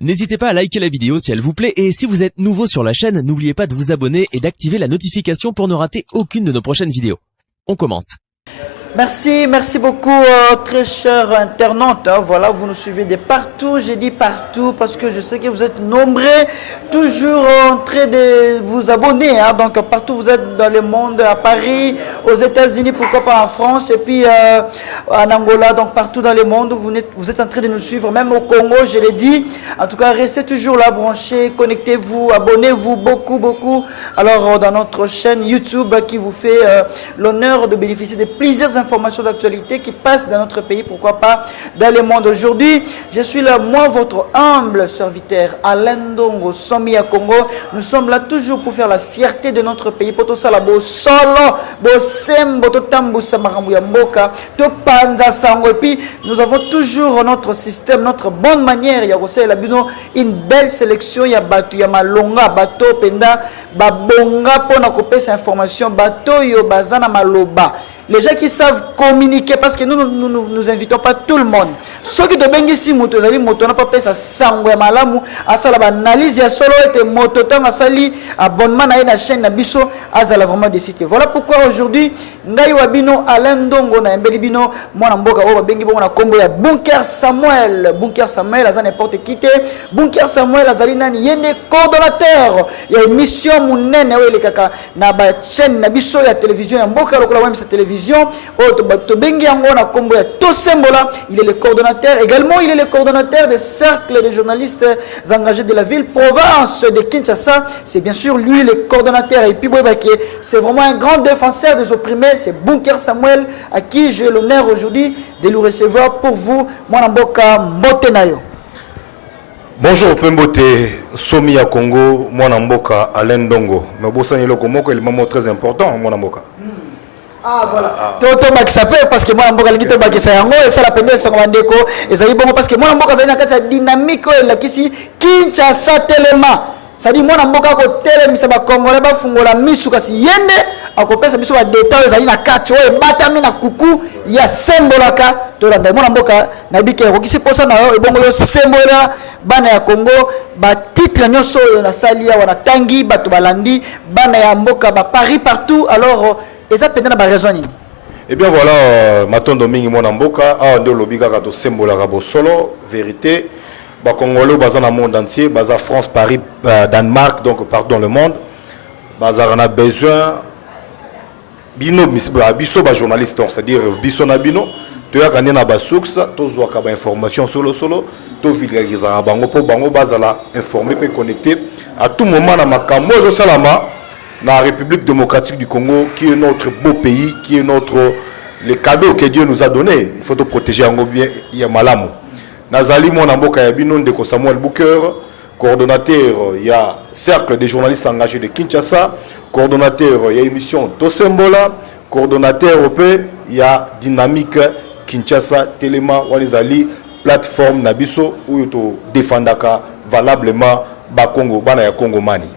N'hésitez pas à liker la vidéo si elle vous plaît et si vous êtes nouveau sur la chaîne, n'oubliez pas de vous abonner et d'activer la notification pour ne rater aucune de nos prochaines vidéos. On commence. Merci beaucoup très chers internautes. Voilà, vous nous suivez de partout, j'ai dit partout parce que je sais que vous êtes nombreux, toujours en train de vous abonner. Donc partout vous êtes dans le monde, à Paris, aux États-Unis, pourquoi pas en France et puis en Angola, donc partout dans le monde, vous êtes en train de nous suivre, même au Congo, je l'ai dit. En tout cas, restez toujours là branchés, connectez-vous, abonnez-vous beaucoup. Alors dans notre chaîne YouTube qui vous fait l'honneur de bénéficier de plusieurs informations d'actualité qui passent dans notre pays, pourquoi pas dans le monde. Aujourd'hui, je suis là, moi, votre humble serviteur, Alain Ndongo, Somi à Congo. Nous sommes là toujours pour faire la fierté de notre pays. Pour tout ça, la bo solo, bo sembo, to tambu samarambu ya mboka, to panza sango. Et puis, nous avons toujours notre système, notre bonne manière. Il y a aussi une belle sélection. Il y a batu, il y a malonga, bato, penda, babonga, pour nous ces informations, bato, yo, bazana, maloba. Les gens qui savent communiquer, parce que nous invitons pas tout le monde. Ceux qui te bengi si moto, moto n'a pas payé sa sangwe malamu, asala ba analyse ya solo et moto tang asali abonnement na une chaîne na biso azala vraiment décidé. Voilà pourquoi aujourd'hui ngai wabino Alain Ndongo na mbeli bino mwana mboka o bengi bongo na kombo ya Bunker Samuel. Bunker Samuel aza n'importe qui te. Bunker Samuel azali nani yende coordonnateur ya émission munene o elekaka na ba chaîne na biso ya télévision ya mboka lokola wa sa télévision. Il est le coordonnateur, également il est le coordonnateur des cercles de journalistes engagés de la ville province de Kinshasa. C'est bien sûr lui le coordonnateur. Et puis c'est vraiment un grand défenseur des opprimés. C'est Bunker Samuel à qui j'ai l'honneur aujourd'hui de le recevoir pour vous. Mwanamboka Mbotenayo. Bonjour Pembote, Somi à Congo, Mwanamboka Alain Ndongo. Mais Bossani Lokomoko est le moment très important, Mwanamboka. Ah voilà. Toto bakisapé parce que moi mboka lingito bakisa yango et ça la pendele son bandeko et ça dit bon parce que moi mboka zali na kati ya dynamique la kisi Kinshasa telema. Ça dit moi mboka ko telemisa ba Congolais ba fungola misu kasi yende akopesa biso ba détails zali na kati o batami na kuku ya sembolaka to la moi mboka na bike ko kisi posa na yo e bongo yo sembola bana ya Congo ba titre nyoso na salia wana tangi bato balandi bana ya mboka ba Paris partout alors et ça peut-être la raison. Eh bien voilà, Maton Domingue Monamboka, a de l'obiga to sembola rabo solo, vérité. Ba Congolais bazan dans le monde entier, bazan France, Paris, Danemark, donc partout dans le monde. Bazan on a besoin bino biso ba journaliste, c'est-à-dire biso na bino, to ya kanena ba source, to zo ka ba information solo, to vulgariser bango po bango bazala informer pe connecter à tout moment na makambo zo salama. La République démocratique du Congo, qui est notre beau pays, qui est le cadeau que Dieu nous a donné. Il faut te protéger en bien, il y a malamu. Nazali Monamboka Yabinon de Samuel Booker, coordonnateur, il y a cercle des journalistes engagés de Kinshasa, coordonnateur, il y a émission Tosembola, coordonnateur il y a Dynamique Kinshasa, Téléma, Walizali, plateforme Nabiso, où il défendaka valablement Bakongo, Bana ya Congo Mani.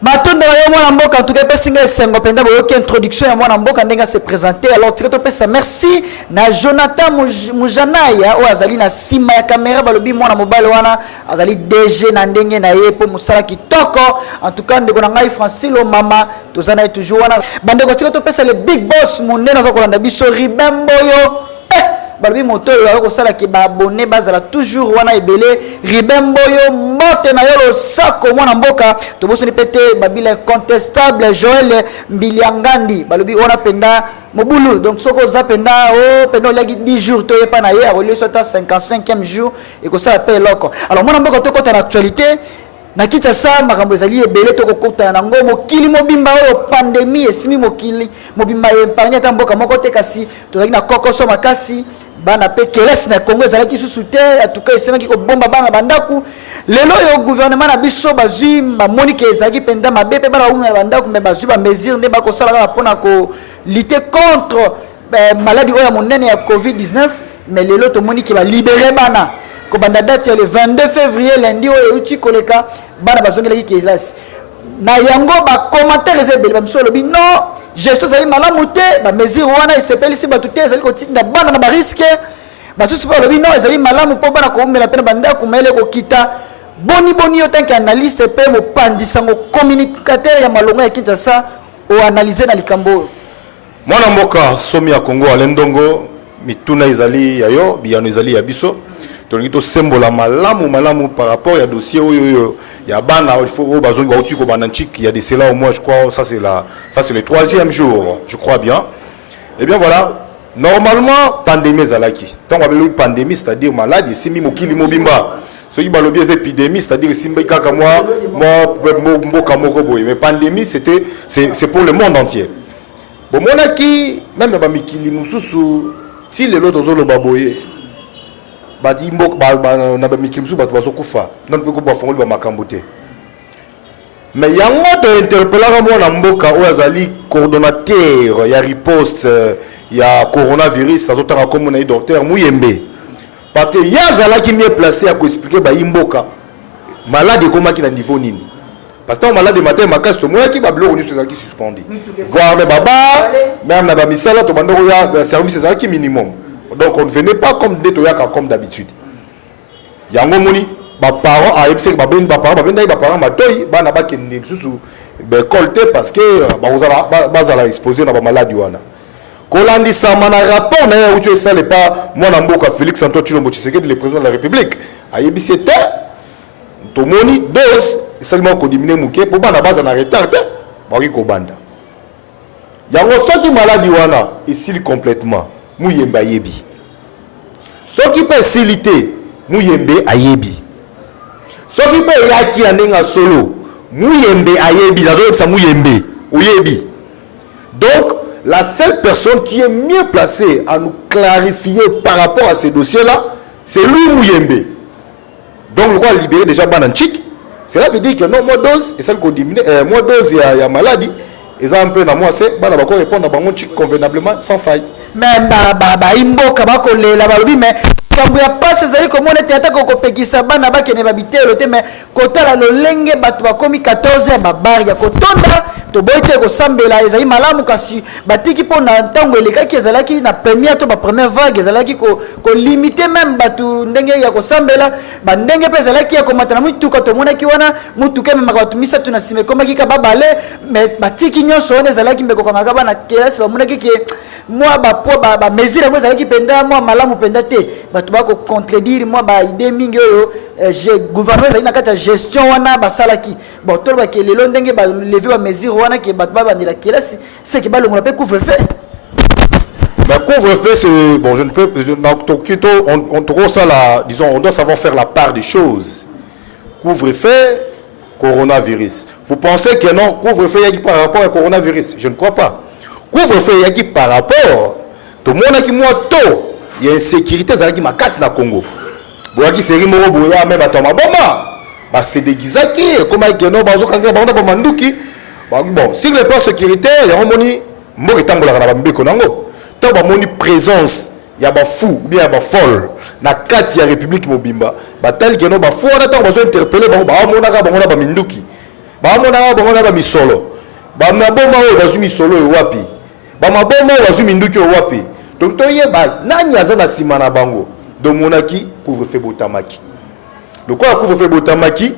Matondo ya mwana mboka en tout cas pesinga esengo penda boyoki introduction ya mwana mboka ndenga se présenter alors tiko pesa merci na Jonathan Mujanaya o azali na sima ya caméra balobi mwana mobile wana azali DG na ndenge na ye po musala kitoko en tout cas ndeko na ngai Francilo mama tozana toujours wana bandeko tiko pesa le big boss munene zo kolanda biso Ribemboyo balobi moto yo ko sala ki ba abonné bazala toujours wana ebele Ribemboyo mbote na yo lo sako mwana mboka to bosoni pete babila contestable Joël Mbiliangandi balobi ona penda mobulu donc soko za penda o penda lagi 10 jours to yepa na ye a relié sur ta 55e jour et ko sala pe loko alors mwana mboka to kota l'actualité na Kinshasa makambo ezali ebele to kokota na ngo mokili mobimba o pandémie esimi mokili mobimba épargne ta mboka moko te kasi tozali na kokoso makasi bana pe kelesi na Congo ezalaki susu te en tout cas esengaki ko bomba bana bandaku lelo yo gouvernement na biso bazui bamoni ke ezalaki penda mabe pe bana umela bandaku mais bazui ba mesure ne bakosala kaka mpona ko lutter contre maladie oyo ya monene ya Covid-19 mais lelo tomoni ke ba libérer bana ko banda date le 22 février lundi oyo uti koleka bana bazongelaki kelasi na yango ba commentaire ezebeli ba mso lobi non gestion zali malamu te ba mesure wana esepelisi batu te ezali kotinda bana na ba risque ba susu pa lobi non ezali malamu po bana ko mela pena banda ko mele ko kita boni autant qu'analyste pe mo pandisango communicateur ya malonga ya Kinshasa o analyser na likambo. Mwana mboka somi ya Congo alendongo mituna izali ya yo biyano izali ya biso. Donc to sembola malamu par rapport à dossier ya bana il faut au bazon ba utiko bananchik il y a des cela au moins je crois ça c'est le 3e jour je crois bien. Et bien voilà, normalement pandémie zalaki. Tant on a pandémie c'est-à-dire maladie simi mokili mobimba. Ce qui balobi des épidémies c'est-à-dire simba kaka moi mboka moko boy mais pandémie c'est pour le monde entier. Bon monaki même ba mikili mususu si le lot ozolo baboye badi mbok na ba mikimsu batu bazokufa non pe ko ba fongoli ba makambote mais yango to interpeller mwana mboka o azali coordonnateur ya riposte ya coronavirus azotaka comme na docteur Muyembe parce que yazala qui mieux placé à expliquer ba imboka malade comme qui na niveau nini parce que malade matin makasi to moi qui ba bloko nyuso ezali suspendu voir mais baba même na ba misala to bandoko ya service ezali minimum. Donc on ne venait pas comme des toyaka comme d'habitude. Yango moni ba parents a epsé ba ben ba parents matoyi ba na ba kende susu be colté parce que ba ozala exposé na ba maladie wana. Kolandi sama na rapport na ya utu ça le pas mwana mboka Félix Antoine Tshilombo Tshisekedi le président de la République. A yebisete to moni dose seulement ko diminuer muke pour ba na base na retard ba ki ko banda. Yango soki maladie wana esili complètement Muyembe ayebi. Ce qui peut siliter, Muyembe ayebi. Ce qui peut yaki anenga solo, Muyembe ayebi. Ça Muyembe oyebi. Donc la seule personne qui est mieux placée à nous clarifier par rapport à ces dossiers-là, c'est lui Muyembe. Donc le roi a libéré déjà Bananchik. Cela veut dire que non, moi dose et celle qu'on diminue, moi dose il y a maladie. Ils ont un peu dans moi c'est bah on répondre à Bananchik convenablement sans faille. Mais imboka bakolela balobi mais kambu ya passe ezali komona te ata kokopekisa bana bakene babitelo te mais kotala lolenge bato bakomi 14 ya babari ya kotonda to boite kosambela ezali malamu kasi batiki po na ntango elekaki ezalaki na première to ba première vague ezalaki ko limiter même bato ndenge ya kosambela ba ndenge pe ezalaki ya komata na mutuka to monaki wana mutuka même bato misatu na sime komaki ka babale mais batiki nyonso wana ezalaki mbeko kangaka bana kelasi ba monaki ke moi ba mesure ngo ezalaki penda moi malamu penda te bato bako contredire moi ba idée mingi oyo gouvernement ezali na kati ya gestion wana basalaki bon tolo ba ke lelo ndenge ba lever ba mesure wana ke bato ba bandela kelasi c'est que ba longola pe couvre-feu. Mais couvre-feu c'est bon je ne peux on trouve ça là disons on doit savoir faire la part des choses. Couvre-feu coronavirus. Vous pensez que non couvre-feu y a par rapport au coronavirus? Je ne crois pas. Couvre-feu y a par rapport tout le monde qui moi tôt il y a insécurité ça qui m'a cassé na Congo. Boyaki seri moro boya même atoma boma ba c'est déguisaki comment que non bazo kanga ba ba manduki bon sur le plan sécuritaire il y a moni mbo etambola na bambeko nango to ba moni présence ya ba fou bien ba folle na kati ya république mobimba ba tel que non ba fou na to bazo interpeller ba mona ka ba minduki ba mona ba misolo ba maboma o bazo misolo e wapi ba maboma o bazo minduki o wapi donc to yeba nani azana simana bango donc monaki couvre-feu botamaki le quoi couvre-feu botamaki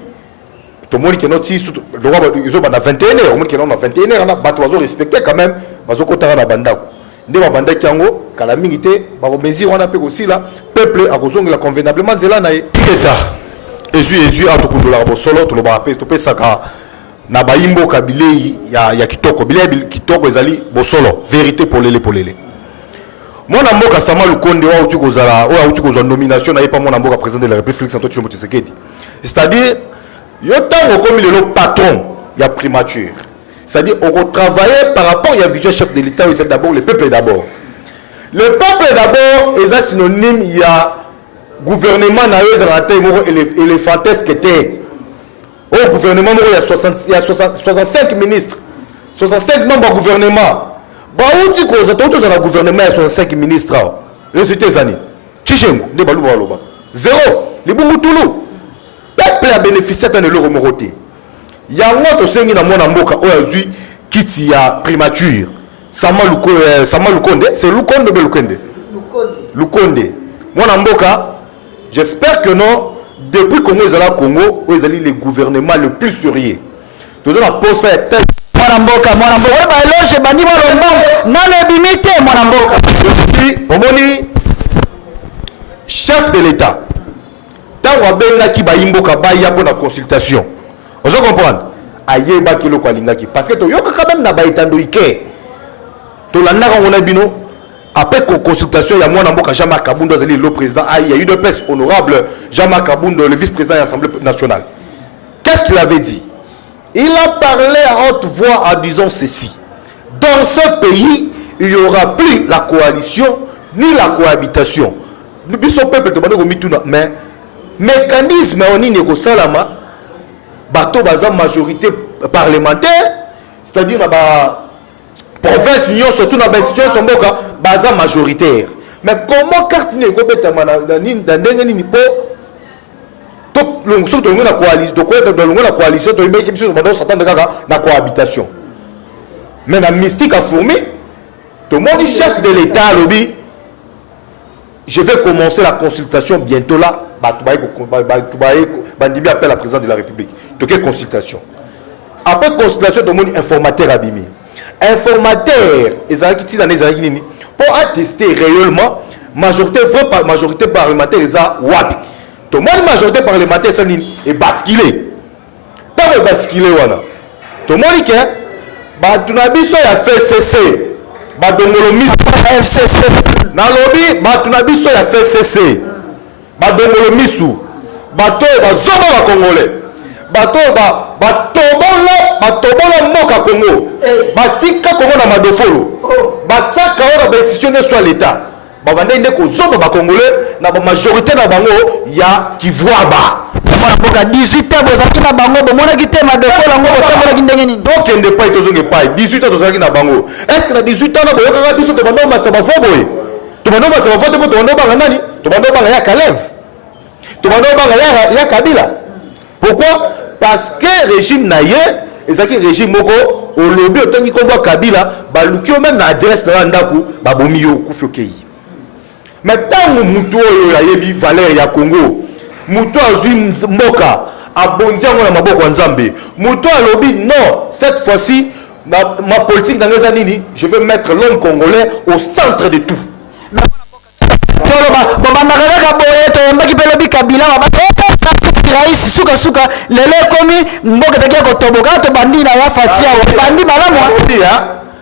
to moni que notre si le roi ils ont 21h on moni que non 21h on a bato bazo respecter quand même bazo kotara na bandako nde ba bandaki yango kala mingi te ba mesure on a pe aussi là peuple a kozongela convenablement zela na état ezui atokundola bo solo to lo ba pe to pe saka na ba imbo kabilei ya kitoko bilei kitoko ezali bo solo vérité pour lele Mwana mboka Sama Lukonde wa uti kozala o uti kozwa nomination na pas mwana mboka président de la République Félix Antoine Tshilombo Tshisekedi. C'est-à-dire yo tango comme le patron ya primature. C'est-à-dire on travailler par rapport il y a vice chef de l'État c'est d'abord le peuple d'abord. Le peuple d'abord est synonyme il y a gouvernement na yo zaraté moko éléphantesque était. Au gouvernement il y a 65 ministres. 65 membres du gouvernement. Bah où tu causes tout dans le gouvernement il y a 65 ministres. Résultat zani. Tshichengo ne balu baloba. Zéro. Les bungutulu. Peuple a bénéficié de l'euro moroté. Yango to sengi na mwana mboka o azui kiti ya primature. Sama Lukonde, c'est Lukonde ou Lukonde? Lukonde. Mwana mboka, j'espère que non depuis Congo ils allaient Congo ils allaient le gouvernement le plus sérieux nous on a posé Mwanamboka ba eloge bandi ba lomba na le bimité Mwanamboka omoni chef de l'état tant wa benga ki ba imboka ba ya pour la consultation vous comprendre ayeba ki loko alingaki parce que to yoka quand même na ba itando ike to landa ko na bino après consultation il y a Mwanamboka Jean-Marc Kabundo azali le président il y a eu de presse honorable Jean-Marc Kabundo le vice-président de l'Assemblée nationale. Qu'est-ce qu'il avait dit? Il a parlé à haute voix en disant ceci: dans ce pays il n'y aura plus la coalition ni la cohabitation. Nous sommes peuple de mais mécanisme on y négocie salama bateau baza majorité parlementaire, c'est-à-dire la province union surtout dans la situation mboka baza majoritaire. Mais comment carte ne ko beta dans ndenge ni po donc le soutien de la coalition de la coalition de l'équipe sur s'attendre la cohabitation. Mais la mystique a fourmi. Tout le monde chef de l'État lobby. Je vais commencer la consultation bientôt là. Bandimi appelle la présidente de la République. De quelle consultation? Après consultation, tout le monde informateur abimi. Informateur, pour attester réellement majorité parlementaire, ils ont WAP. Tout le monde majorité parlementaire est basculé. Pas de basculé, tout le monde dit que tu n'as pas fait FCC. FCC. Dans le lobby, tu n'as pas fait FCC. Badongolo misu. Bato bazoba Congolais. Bato moka Congo. Batika Congo na madofolo. Bataka ora décision de soit l'État. Babanda inde ko zoba ba Congolais na ba majorité na bango ya Kivuaba. Mwanamboka 18 bozaki na bango bomona kitema defolo ngo botambola kindenge nini. Donc ende pas tozonge pas 18 ans tozaki na bango. Est-ce que na 18 ans na boyoka biso to bando matsa ba foboy? To bando matsa ba foto to bando banga nani? To bando banga ya Kalev. To bando banga ya Kabila. Pourquoi? Parce que régime naye ezaki régime moko au lobby otangi kombo Kabila baluki même na adresse na ndaku babomi yo kufokei. Mais tant que mutu oyo yayebi valeur ya Congo, mutu azui mboka abonzi yango na maboko nzambe, mutu alobi non, cette fois-ci ma politique dans les années, je vais mettre l'homme congolais au centre de tout. Suka lele komi mboka takia kotoboka to bandi na ya fatia bandi malamu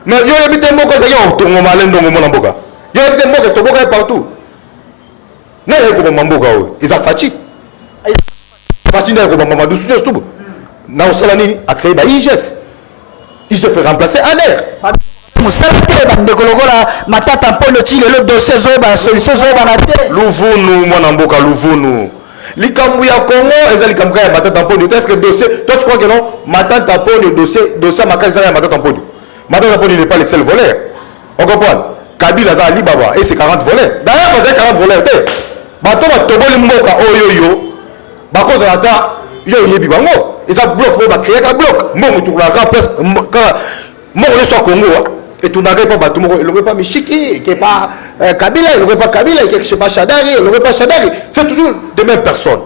mais yo yebite mboka zayo tongo malendo ngomona mboka yo yebite mboka toboka partout na yeko ko mboka o isa fati na ko mama du studio stubo na osala nini a créé ba IGF fait remplacer ANR musalate bande kolokola matata mpono ti le dossier zo ba solution zo ba na te luvunu mwana mboka luvunu likambu ya Congo ezali likambu ya matata mpono. Est-ce que dossier toi tu crois que non matata mpono dossier makasi ya matata mpono n'est pas le seul voleur. On comprend? Kabila za ali baba et c'est 40 voleurs. D'ailleurs c'est 40 voleurs te bato ba toboli mboka oyo bako za ata yo yebi bango eza bloc ba créer ka bloc mongo to la place mongo le soit Congo et tu n'arrives pas bato mongo il aurait pas Mishiki qui est pas Kabila il aurait pas Kabila qui est pas Shadari il aurait pas Shadari, c'est toujours des mêmes personnes.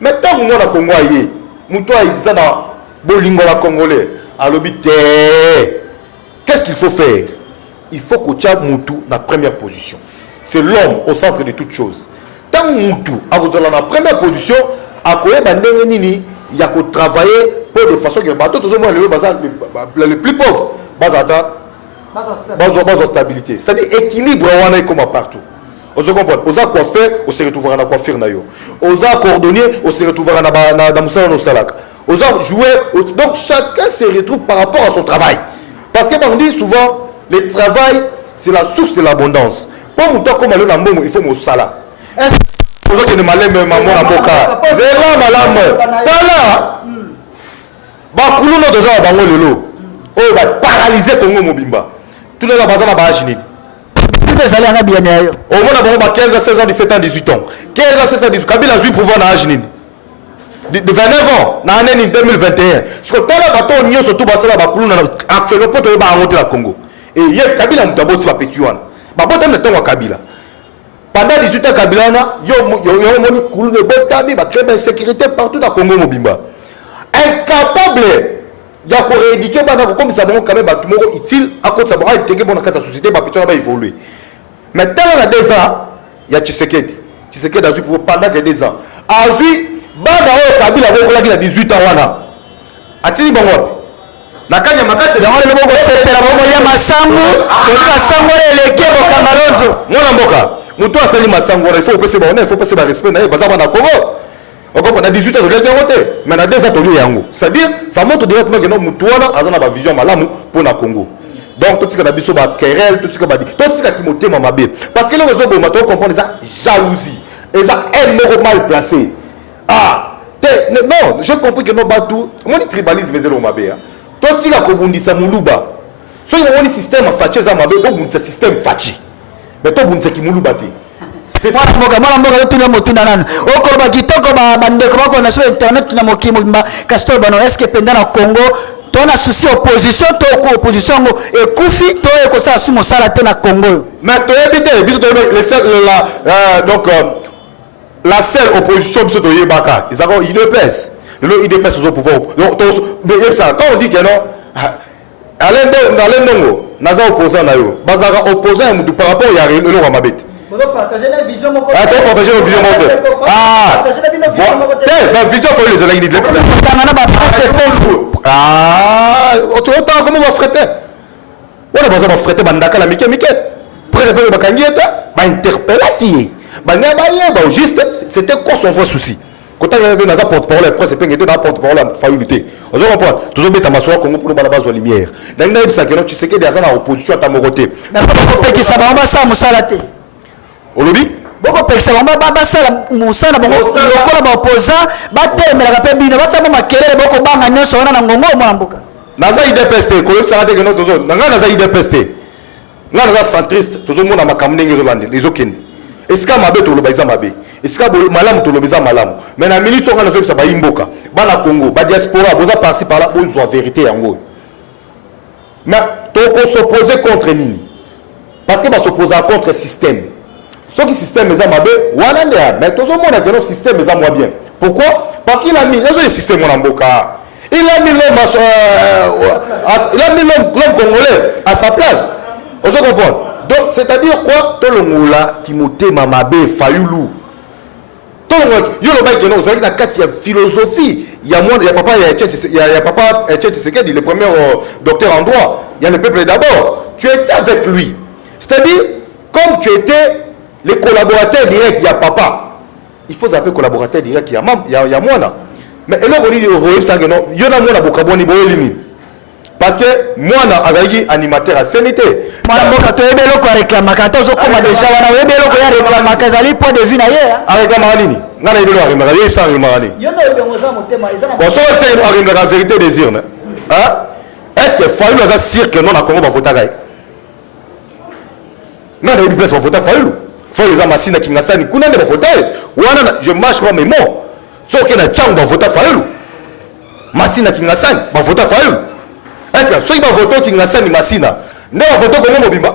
Mais tant que na Congo aye muto aiza na bolingo la congolais alobité. Qu'est-ce qu'il faut faire? Il faut que tu Moutou dans la première position. C'est l'homme au centre de toutes choses. Tant que Moutou a besoin dans la première position, il y a qu'à travailler pour de façon que les plus pauvres, base stabilité. C'est-à-dire équilibre comme partout. On se comprend. On a quoi faire, on se retrouvera dans quoi faire. On a coordonné, on se retrouvera dans Moussa no Salak. On a joué. Donc chacun se retrouve par rapport à son travail. Parce que on dit souvent, le travail, c'est la source de l'abondance. Pour nous, comme aller dans le monde, il faut mon salaire. Est-ce que vous avez malais même maman à Boka? C'est là, madame. Tala. Bakulu no déjà bango lelo. Oh, va paralyser Congo Mobimba. Tout le monde a besoin de bagaginer. Tout les allés en bien ailleurs. Au moins, on a 15 à 16 ans, 17 ans, 18 ans. 15 à 16 ans, 18 ans. Kabila a vu pouvoir na aginer. De 29 ans, dans l'année 2021. Parce que tant que bateau n'y a surtout basé bakulu actuellement pour te remonter la Congo. Et hier Kabila nous d'abord tu vas pétuan. Bah bon temps le temps à Kabila. pendant 18 ans Kabila yo moni koulou de botami ba créer insécurité partout dans Congo mobimba incapable ya ko rééduquer bana ko comme ça bon quand même ba tumoko utile à cause ça ba intégrer bon dans la société ba petit ba évoluer mais tant la 2 ans ya Tshisekedi a eu pendant que 2 ans a vu bana o Kabila bokola ki na 18 ans wana atini bango na kanya makasi yango le boko sepela boko ya masango to masango eleke bokangalonzo mwana mboka muto asali masango il faut passer ba respect na baza na Congo on a 18 ans de l'autre mais na 2 ans to yango c'est-à-dire ça montre directement que non muto wana azana ba vision malamu pour na Congo donc tout ce que na biso ba querelle tout ce que ba dit tout ce que Timothée mamabe parce que les raisons pour mato comprendre ça jalousie et ça est mal placé non j'ai compris que non batu moi ni tribalisme zelo mabe tout ce que kobundisa muluba so il y a un système faché za mabe donc un système faché mais to bundisa ki muluba te c'est ça mwana mboka tuna motuna nana okoloba kitoko ba bandeko bako na sur internet tuna mokimo mba Castor bano est-ce que pendant na Congo to na souci opposition to ko opposition ngo e kufi to e ko sa su mosala te na Congo mais to ebite biso to donc la seule opposition biso to yebaka izako IDPS le IDPS au pouvoir donc mais quand on dit que non Alain Ndongo naza opposant na yo bazaka opposant mutu par rapport ya le roi mabete partager la vision moko partager la vision moko vision faut les élèves de tangana ba autant comment va fretter wala baza ba fretter bandaka la mike président ba kangieta ba interpeller qui ba nya ba yeba juste c'était quoi son vrai souci quand on a dans porte-parole la presse était dans porte-parole la faculté on comprend toujours beta masoa Congo pour la base de lumière donc na bisa que tu sais que des en opposition à ta moroté mais pas que ça va ça musalate olobi boko pekisa ba sala musana bongo lokola ba opposant ba temelaka pe bino ba tsama makelele boko banga nyonso wana na ngongo mwambuka naza IDPST ko yebisa te que non tozo nga naza IDPST nga naza centriste tozo mona makambo ndenge ezolande ezokende esika mabe toloba eza mabe esika malamu toloba eza malamu mais na minute onga nazobisa ba imboka bana Congo ba diaspora boza parti par là bozwa vérité yango mais to ko s'opposer contre nini parce que ba s'opposer contre système ce qui système est mabe wana ndia mais tout le monde a que notre système est moins bien pourquoi parce qu'il a mis le système en mboka il a mis l'homme congolais à sa place on se comprend donc c'est à dire quoi tout le monde là Timothée mamabe Fayulu tout le monde yo le bail que non c'est na kati ya philosophie il y a papa il y a papa Tshisekedi le premier docteur en droit il y a le peuple d'abord tu étais avec lui c'est-à-dire comme tu étais les collaborateurs directs, il y a papa. Il faut appeler collaborateur direct, il y a moi. Mais là, on dit il y a moi bokaboni boelimi. Parce que moi azali animateur à sanité. Moi boka to ebelo ko réclamaka to zo koma déjà wana ebelo ko ya réclamaka zali point de vue na ye. Réclamaka nini? Ngana ebelo réclamaka ye sans réclamaka nini? Yo no ebelo za motema ezana. Bon so c'est la vérité désir, hein? Est-ce que Fayulu a sûr que non na Congo va voter gaï? Non, il place va voter Fayulu. Faut les amasser na kingasani kuna ne voter wana je marche pas mes mots so que na tchang va voter Fayulu masina kingasani va voter Fayulu est-ce que so il va voter kingasani masina ne va voter Congo mobimba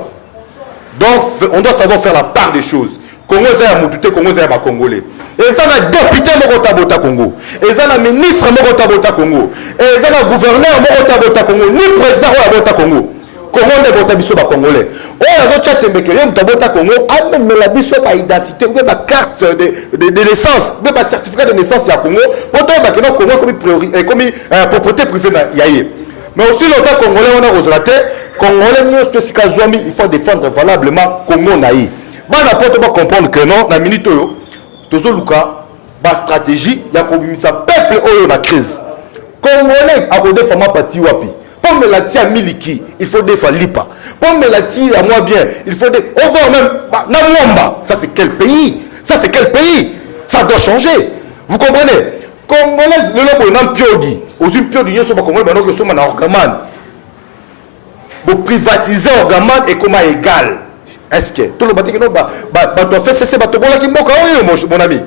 donc on doit savoir faire la part des choses Congo ça ya mututé Congo ça ya ba congolais et ça na député moko tabota Congo et ça na ministre moko tabota Congo et ça na gouverneur moko tabota Congo ni président ou tabota Congo Congo ne bota biso ba congolais oyo azo chatembe yo mutabota Congo même la biso ba identité ou ba carte de naissance ou ba certificat de naissance ya Congo poto ba que Congo comme priorité comme propriété privée na yaye mais aussi longtemps congolais on a roselaté congolais nous to sikazwami il faut défendre valablement Congo naï bana poto ba comprendre que non na minute yo tozo luka ba stratégie ya ko bimisa peuple oyo na crise congolais a ko défendre parti wapi. Pour me la tirer à Miliki, il faut des Lipa. Pour me la tirer à moi bien, il faut des. On voit même. Namwamba, ça c'est quel pays? Ça c'est quel pays? Ça doit changer. Vous comprenez? Congolais, le lobo n'a piogi. Aux une piogi, il y a un Congolais, maintenant que ce soit un orgaman. Vous privatisez orgaman et comment égal? Est-ce que tout le bâti qui nous doit faire cesser bateau bon là qui mon ami?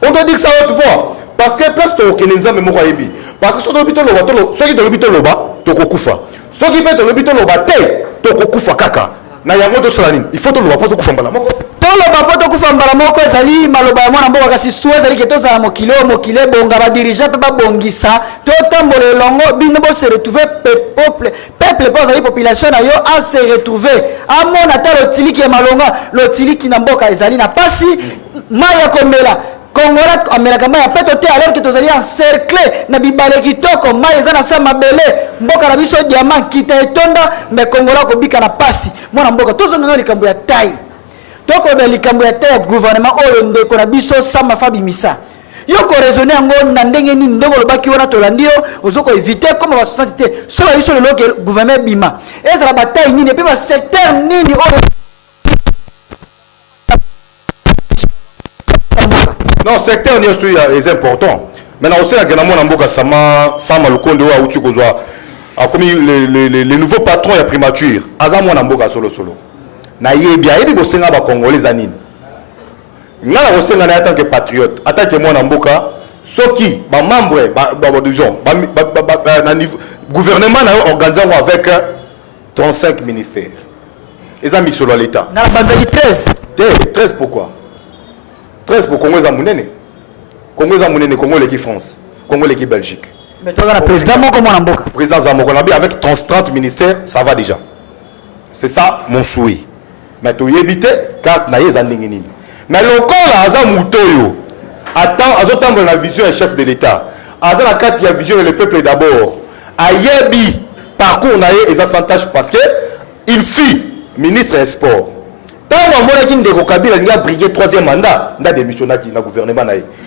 On doit dire que ça haute voix. Parce que place to kenenza me moko yebi parce que so lobito loba to so ki lobito loba to kokufa so ki pe to lobito loba te to kokufa kaka na yango to sola nini il faut to loba po to kufa mbala moko to toloba po tokufa mbala moko ezali maloba ya mwana mboka kasi su ezali ke tozala mokili oyo mokili ebonga badirigant mpe babongisa totambola elongo bino bose retrouve peuple mpo ozali population na yo ase retrouve amona ata lotiliki ya malonga lotiliki na mboka ezali na pasi mai ya komela kongola amelaka mai ya peto te alors que tozali encercle na bibale kitoko mai eza na se mabele mboka na biso diamant kita etonda me kongola kobika na pasi mwana mboka tozonganga likambo ya tai tokobe likambo ya tai ya gouvernement oyo ndeko na biso sama fabimisa yo koraisonne yango na ndenge nini ndenge olobaki wana tolandi yo ozoko éviter comme basosante te so ba biso lelo ke gouvernement bima ezala batai nini epe basecteur nini oyo non secteur nyonso est important maintenant aussi akena mwana mboka sama lukonde oyo auti kozwa akomi les nouveaux patrons ya primature aza mwana mboka solo na yebi ayebi bosenga bakongolais za nini nga na kosenga na en tant que patriote en tant que mwana mboka soki bamembre disons na niveau gouvernement na organisé avec 35 ministères eza misolo ya l'état na banzali 13 pourquoi 13 pour Congo Zamunene. Congo Zamunene, Congo l'équipe France, Congo l'équipe Belgique. Mais toi, le président Moko Mwanamboka. Président Zamokonabi avec 30 ministères, ça va déjà. C'est ça mon souhait. Mais tu y éviter car naïe zandingini. Mais le corps là, Azam Moutoyo, attends, Azotambo la vision et chef de l'État. Azam la carte la vision et le peuple d'abord. Ayebi parcours naïe et avantage parce que il fut ministre des Sports. Tant que je suis Kabila a brigué 3e mandat, il a démissionné dans le gouvernement.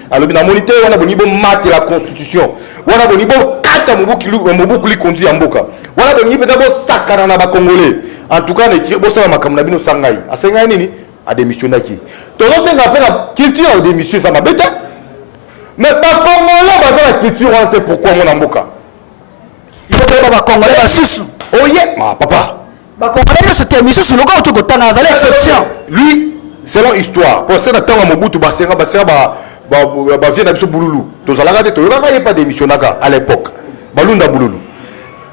Alors, dans moniteur, on a maté la constitution. On a dit 4 Mobuku conduit en Boka. On a dit d'abord Sakarana Congolais. En tout cas, on a dit que Sakamabino Sangai. A Sangai, a démissionné. Donc, on a la culture a démissionné, ça m'a bêté. Mais pas Congolais, la culture, on a pourquoi mon Amboka. Il faut que les Congolais soient oh yeah, papa. Lui, selon histoire, pour ça, dans Mobutu, Basera, vient d'Abso Bouloulou. Tous à la radio, il n'y avait pas d'émission à l'époque. Balunda Bouloulou.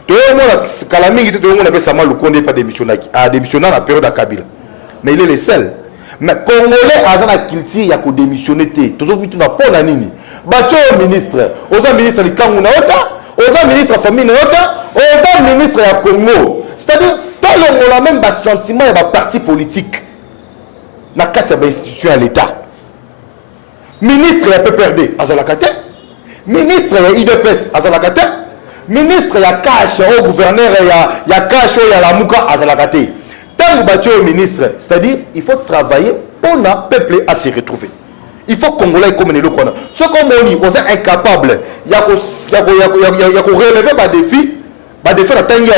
Tout le monde, Kalami, tout le monde avait sa main, le condé pas d'émission à démissionner à la période de Kabila. Mais il est le seul. Mais Congolais, à la culture, il y a qu'à démissionner. Tous les gens pas la nini. Bacho ministre, aux ministres de Kanguna, aux ministres de famille, aux ministres de Congo. C'est-à-dire, on a même un sentiment et un parti politique. Dans quatre institutions à l'État. Ministre et PPRD, Azalakate. Ministre et IDPS, Azalakate. Ministre et cash au gouverneur et à cash et à la mouka, Azalakate. Tant que vous ministre, c'est-à-dire, il faut travailler pour le peuple à se retrouver. Il faut que les Congolais comme nous. Ce qu'on dit, on est incapable. Il y a qu'on relever des défis. Des défis à Tangier.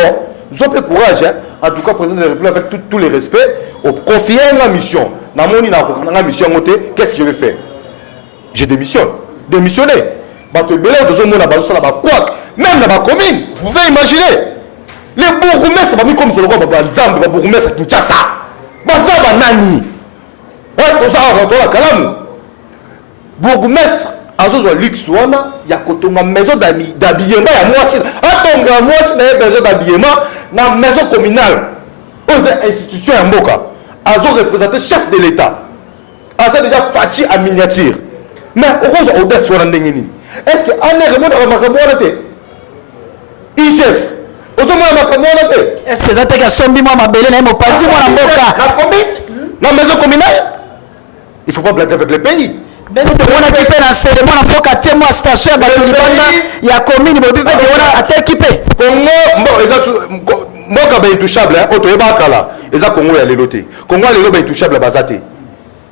Nous avons courage. En tout cas, président de la République, avec tous les respects, confier une mission. Dans mon mission, qu'est-ce que je vais faire? Je démissionne. Démissionner. Même dans ma commune, vous pouvez imaginer. Les bourgmestres, comme c'est le roi, les bourgmestres Kinshasa. Bazaba Nani. Bourgmestre, Azozo Luxuana, il y a une maison d'habillement. Il y a une maison d'habillement dans la maison communale. Aux institutions en Boka. Azo représenté chef de l'État. Azo déjà Fati en miniature. Mais au Odessa, est-ce que Anne remonte à Makamouanate? IGF. Est-ce que ça t'a fait sombi moi ma belle n'a pas dit moi la Boka? La maison communale? Il ne faut pas blaguer avec le pays. Mais nous devons équiper dans ce monde en Boka témoin station à Batulibanda. Il y a commune de Bobi de à équiper. Congo, Moka est intouchable. Auto Ebakala. Et ça Congo est l'éloté. Congo est intouchable à Bazaté.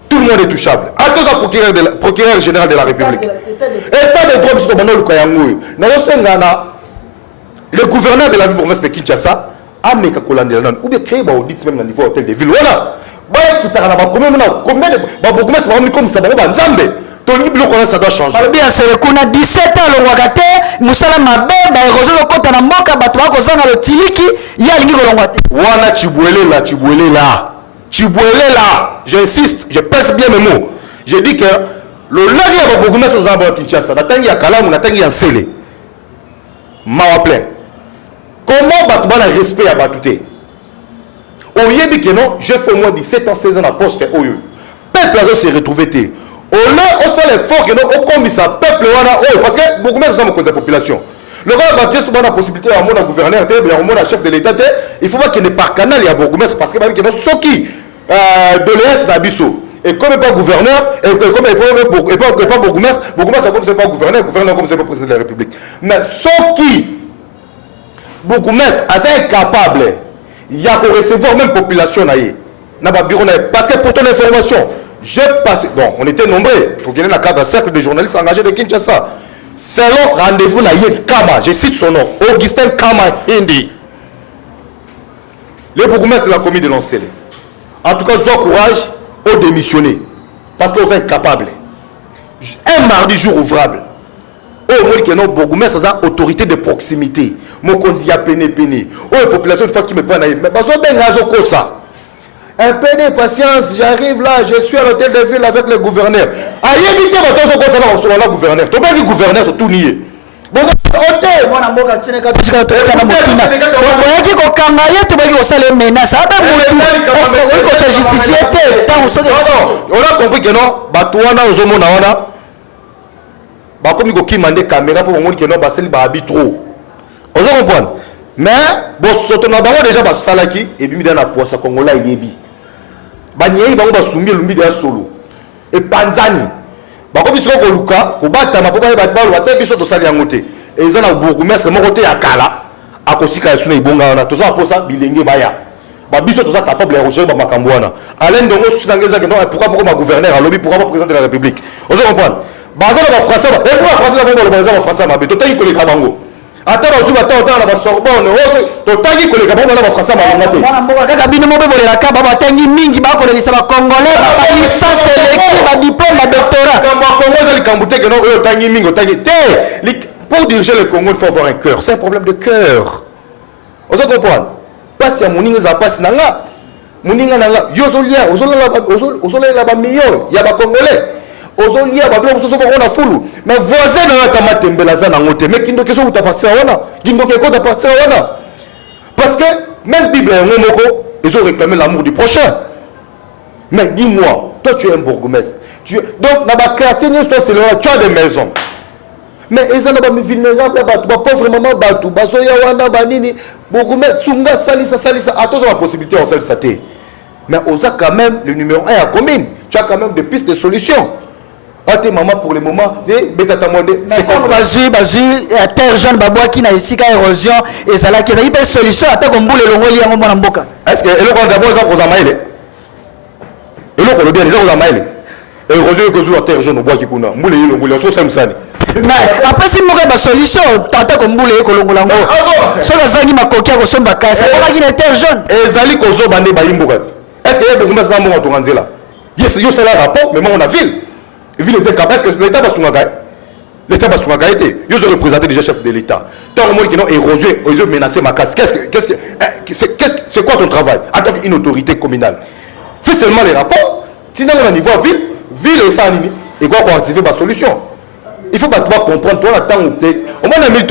Tout le monde est touchable. À tous les procureur général de la République. État de droit, c'est le Kayangou. Le gouverneur de la ville province de Kinshasa a mis ou bien créé un audit même au niveau hôtel de ville. Voilà. Combien de bourgmestres comme ça, ça doit changer. Bien, c'est le coup de 17 ans, le Wagate, Moussala Mabé, Baïrozo, le compte en Moka, Batoua, Kozana, le Tiliki, il y a l'Ingo Longwate. Wana Chibouele là. J'insiste, je pèse bien mes mots. Je dis que le lagi à bourgmestre aux Ambres Kinshasa, Natangi à Kalam ou Natangi à Sélé. Mawaplein. Comment Batouba a respect à Batouté? Au Yébi que non, je fais au moins 17 ans, 16 ans à poste. peuple a se retrouvé. Au lieu, on fait l'effort que nous, on commis ça, peuple, parce que beaucoup de gens sont contre la population. Le gars a la possibilité à mon gouverneur, à mon chef de l'État, il faut pas qu'il n'y ait pas canal à Bourgoumès parce que nous sommes qui de l'Est d'Abisso. Et comme il n'est pas gouverneur, et comme il n'est pas Bourgoumès, Bourgoumès comme c'est pas gouverneur, gouverneur comme c'est pas président de la République. Mais ceux qui, Bourgoumès, est incapable, il y a qu'on recevoir même population parce que pour ton information, j'ai passé, bon, on était nombreux pour gagner la carte d'un cercle de journalistes engagés de Kinshasa. Selon rendez-vous Kama, je cite son nom, Augustin Kama Hindi. Les bourgmestres de la commune de Lancel. En tout cas, ils ont courage au démissionner. Parce qu'ils sont incapables. Un mardi jour ouvrable. Au moins que nos bourgmestres ont autorité de proximité. Mon conduit à peine. Oh, la population, une fois qu'ils me prennent, mais ils ont bien raison comme ça. Un peu de patience, j'arrive là, je suis à l'hôtel de ville avec le gouverneur. Aïe, évitez votre chose comme ça, le gouverneur. Tu peux le gouverneur, tu tout nier. Bon, hôtel. Moi, je suis un on a compris que non, Batouana, Ozomona, comme il faut demander caméra pour montrer que non, Basel va habiter trop. On va comprendre. Mais, bon, surtout, on a déjà Salaki et puis dans la poisse congolais, il est bi. Banyei bango basumbi lumbi de solo et panzani bako biso ko luka ko bata mapoka ba balo bata biso to sali yangote et ils na bourgmestre mo côté ya kala akotika yasuna ibonga na to za posa bilenge baya ba biso to za capable ya roger ba makambo wana alain dongo susangeza que non pourquoi ma gouverneur à lobby pourquoi pas président de la république on se comprendre baza ba français ba et pour français ba ba baza ba français ba to tayi ko le kabango ata ba zuba ta na ba sorbonne to tangi ko le kabango na ba français ba ngate mwana mboka kaka bino mo bebolela ka ba batangi mingi ba ko le lisa ba congolais ba licence élective ba diplôme ba doctorat kamba kongo za likambute que non o tangi mingi o tangi te pour diriger le Congo il faut avoir un cœur c'est un problème de cœur on se comprend passe ya moninga za passe nanga moninga nanga yozolia ozolela ba meilleur ya ba congolais ozolia ba blo soso ko na fulu mais voisin na kama tembela za na ngote mais kindo keso utapartir wana kindo keko utapartir wana parce que même Bible ngomoko ils ont réclamé l'amour du prochain mais dis-moi toi tu es un bourgmestre donc na ba quartier toi c'est là tu as des maisons mais ils ont pas vulnérables batu ba pauvre maman batu bazoya wana banini bourgmestre sunga salisa attends la possibilité on salisa té mais on a quand même le numéro 1 à commune tu as quand même des pistes de solutions. Ate maman pour le moment c'est comme bazu terre jeune babwa qui na ici érosion et ça là qui a une solution ata ko mbule longoli yango mona mboka est-ce que eloko d'abord ça pour zamaile eloko lo bien les za zamaile érosion que sur terre jeune bois qui kuna mbule longoli so samsani mais après si moko ba solution ata ko mbule ko longola ngo so la zangi makoki ko somba kasa ko ki na terre jeune ezali ko zo bande ba yimboka est-ce que beaucoup ça mo to nganzela yes yo c'est la rapport mais moi on a ville vu les cas parce que l'État va s'engager été ils ont représenté déjà chef de l'État tant au moins qui n'ont érosé ils ont menacé ma casse c'est quoi ton travail en tant qu'une autorité communale fais seulement les rapports sinon on a niveau ville et ça anime et quoi activer ma solution il faut pas comprendre toi attends au moins 1000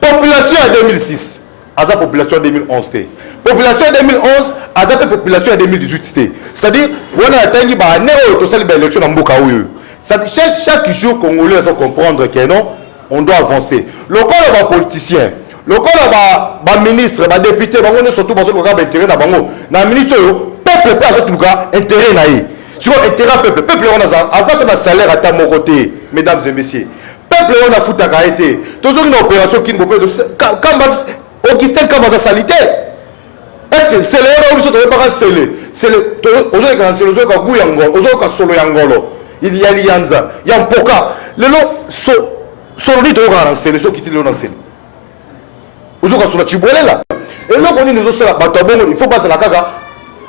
population en 2006 à sa population en 2011 population en 2011 à sa population en 2018 c'est-à-dire on a atteint ba néo to celle élection en mboka oyo chaque jour congolais doivent comprendre que non on doit avancer local ba politicien local ba ministre ba député ba ngone surtout ba so ka ba intérêt na bango na ministre peuple pas tout cas intérêt na yi sur intérêt peuple on a azat na salaire à ta côté mesdames et messieurs peuple on a fouta ka été toujours une opération qui ne peut Augustin Kamaza salité. Est-ce que c'est le héros de pas c'est le aujourd'hui quand c'est le jour quand Gouyango, aujourd'hui solo Yangolo, il y a Lianza, il y a un poka. Le lot solo dit au grand c'est le jour qui dit le nom c'est. Aujourd'hui sur la Tibouela là. Et là on dit nous aussi là il faut passer la caca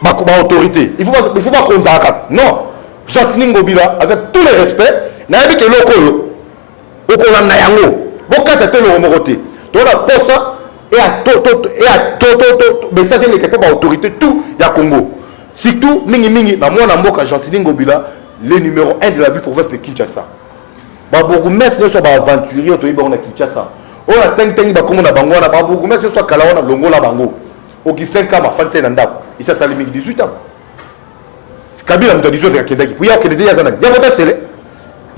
ba autorité. Il faut pas qu'on zaka. Non. Jatini Ngobila avec tous les respects, na yabi que loko au ko na yango. Bokata te le moroté. Donc la posa et à toto message les capable autorité tout ya Congo surtout mingi na mwana mboka Gentili Ngobila le numéro 1 de la ville province de Kinshasa ba bourgmestre ne soit ba aventurier to yeba na Kinshasa on a teng ba komo na bango na ba bourgmestre soit kala wana longola bango Augustin Kama fanse na ndako il s'est salé 18 ans Kabila m'a dit que Kendaki. Puis il y a Kendaki, il y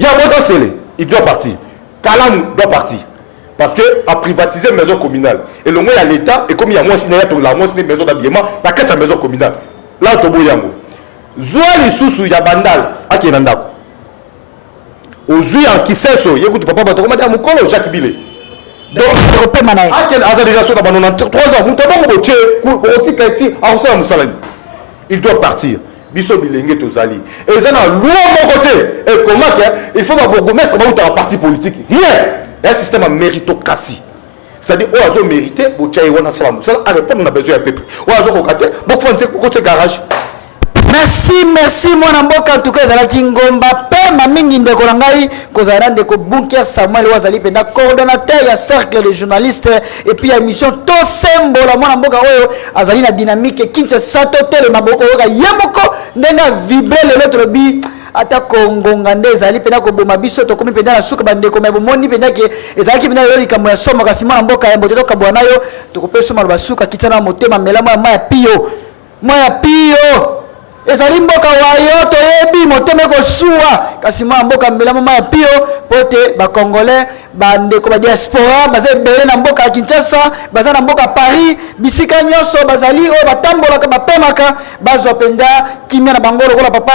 a Bota Sélé. Il doit partir. Kalam doit partir. Parce que a privatisé la maison communale. Et le moins il y a l'État, et comme il y a moins signé la maison d'habillement, la quête de la maison communale. Là, tu as yango. Zoua les sous il y a bandal. À qui nandako. Ozui en kiseso, yécoute papa batoko m'a dit Mukolo Jacques Bilé. Donc, à quel hasard déjà sur la banane 3 ans, vous t'avez un petit il doit partir. Biso bilenge tozali. Et ça n'a loin mon côté. Et comment il faut ma bourgmestre va un parti politique. Rien. Un système à méritocratie. C'est-à-dire, on a mérité, on a répondre, on a besoin d'un peuple. On a besoin garage. Merci mon amboka en tout cas zala kingomba pe mamingi ndeko nangai kozala ndeko Bunker Samuel wazali penda coordonnateur ya cercle de journalistes et puis ya émission to sembola mon amboka oyo azali na dynamique Kinshasa totele maboko oka yemoko ndenga vibrer le l'autre bi ata kongonga nde ezali pena ko boma biso to komi penda na suka bande ko mebo moni penda ke ezali penda yo likambo ya somo kasi mon amboka ya mbote to kabwana yo to ko peso malba suka kitana motema melama ya pio ezali mboka wayo toyebi moteme ko suwa kasi mwa mboka mbela mama ya pio pote ba congolais bande ko ba diaspora baza bele na mboka ya Kinshasa baza na mboka Paris bisika nyoso bazali o batambola ka bapemaka bazwa penda kimia na bangolo ko la papa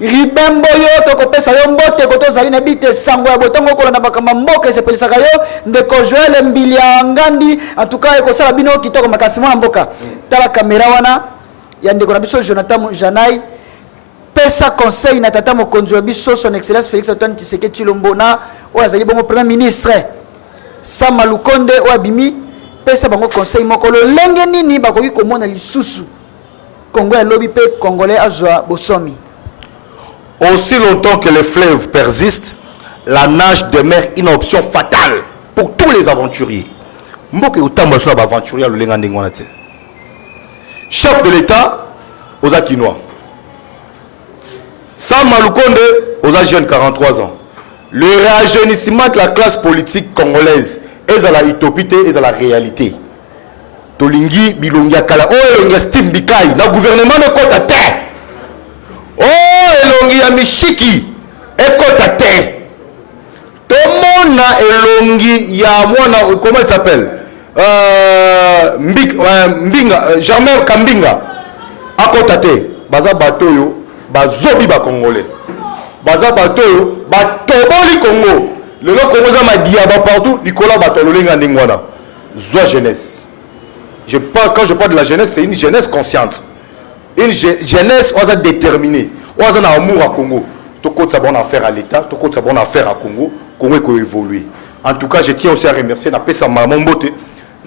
ribembo yo to ko pesa yo mbote ko to zali na bite sango ya botongo ko na bakama mboka esepelisaka yo ndeko Joel Mbili ya ngandi en tout cas ko sala bino kitoko makasi mwa mboka tala kamera wana yandeko na biso Jonathan Janai pesa conseil na tata mokonzi wa biso son excellence Félix Antoine Tshisekedi Tshilombo na oyo azali bongo premier ministre Sama Lukonde oyo abimi pesa bango conseil moko lolenge nini bakoki komona lisusu Congo ya lobi pe congolais azwa bosomi. Aussi longtemps que les fleuves persistent, la nage demeure une option fatale pour tous les aventuriers. Mboke utamba sur aventurier le lenga ndengwana te. Chef de l'État aux Akinois. Sama Lukonde aux jeunes 43 ans. Le rajeunissement de la classe politique congolaise est à la utopité et à la réalité. Tolingi Bilongia Kala, oh Elongia Steve Bikai, na gouvernement de Kota Terre. Oh Elongia Mishiki, et Kota Terre. Tout le monde a Elongi, ya mwana, comment il s'appelle? Mbinga, Germain Kambinga à Kotate baza batoyo bazobi ba congolais baza batoyo batoboli Congo le Congo za madiaba partout likola batolo lenga ndingwana zwa jeunesse. Quand je parle de la jeunesse, c'est une jeunesse consciente, une jeunesse oza déterminée, oza na amour à Congo. To côté sa bonne affaire à l'État, to côté sa bonne affaire à Congo ko évoluer. En tout cas, je tiens aussi à remercier na pesa maman Mbote.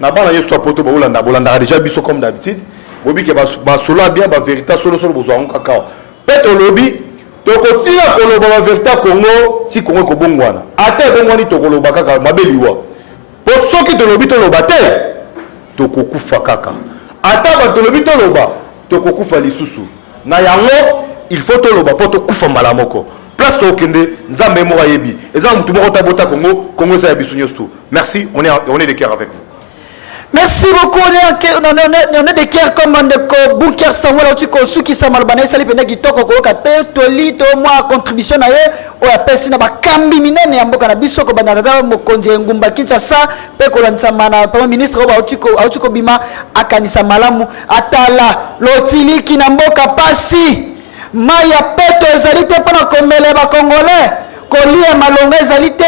Na bana yesu poto ba olanda bolanda déjà biso comme d'habitude bobi ke ba solo bien ba vérité solo bozo on kakao peto lobi to kotia ko lo ba vérité Congo ti Congo ko bongwana ate bongwani to ko lo ba kaka mabeliwa po soki to lobi to lo ba te to ko kufa kaka ata ba to lobi to lo ba to ko kufa lisusu na yango il faut to lo ba po to kufa mbala moko place to kende nzambe mo yebi eza mutu moko tabota Congo ça yabisu nyosto. Merci, on est de cœur avec vous. Merci beaucoup. On est des cœurs comme de Bunker Samuel Otiko Suki Samalbane Sali Penda Kitoko Koka Petoli to moi contribution na ye o ya pesi na bakambi minene ya mboka na biso ko bandana mokonzi ngumba Kinshasa pe ko lantsama na premier ministre ba Otiko Bima akanisa malamu atala lotiliki na mboka pasi maya peto ezalite pona komele ba congolais kolia malonga ezalite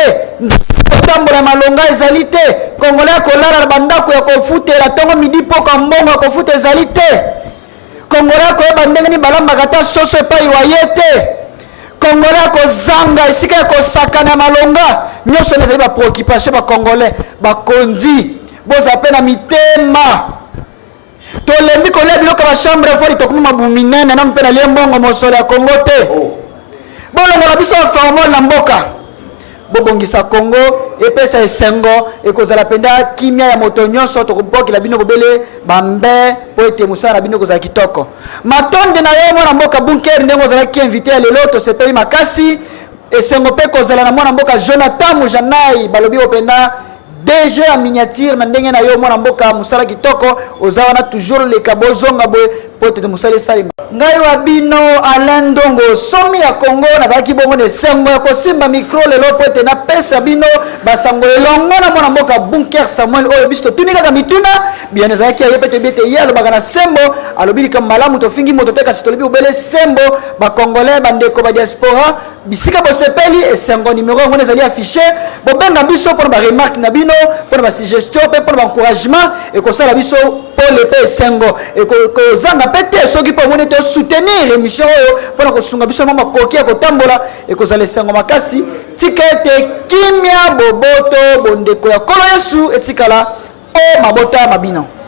tambola malonga ezalite congolais kolala bandako ya kofutela tongo midi poka mbongo kofuta ezalite congolais ko bandengani balamba kata soso epai wayete congolais ko zanga esika ko sakana malonga nyoso ezali ba préoccupation ba congolais ba konzi boza pena mitema to lembi kolia biloko ba chambre fort to kuma mabuminene na mpena liembongo mosolo ya Congo te bolongo la biso formol na mboka bobongisa Congo epesa esengo ekozala penda kimia ya moto nyonso to kobokela bino bobele bambe po ete musala bino kozala kitoko matonde na yo mwana mboka Bunker ndengo zala ki invité lelo to sepeli makasi esengo pe kozala na mwana mboka Jonathan Janai balobi openda DG en miniature na ndenge na yo mwana mboka musala kitoko ozawana toujours le kabozonga boy po ete musala salima. ngai wa bino Alain Ndongo somi ya Congo nazalaki bongo ne sengo ya kosimba micro lelo po ete napesa bino basango elongo na mwana mboka Bunker Samuel oyo biso totuni kaka mituna bien ezalaki aye pete bete ye alobaka na sembo alobi kama malamu tofingi moto te kasi tolobi obele sembo bakongolais bandeko ba diaspora bisika bosepeli esengo numéro yango ezali affiché bobenga biso mpona baremarque na bino mpona basuggestion mpe mpona baencouragement ekosala biso pole mpe esengo ekozanga mpe te soki mpo omoni tosoutenir émission oyo mpona kosunga biso mwa makoki ya kotambola ekozala esengo makasi tika ete kimia boboto bondeko ya kolo Yesu etikala o mabota mabino.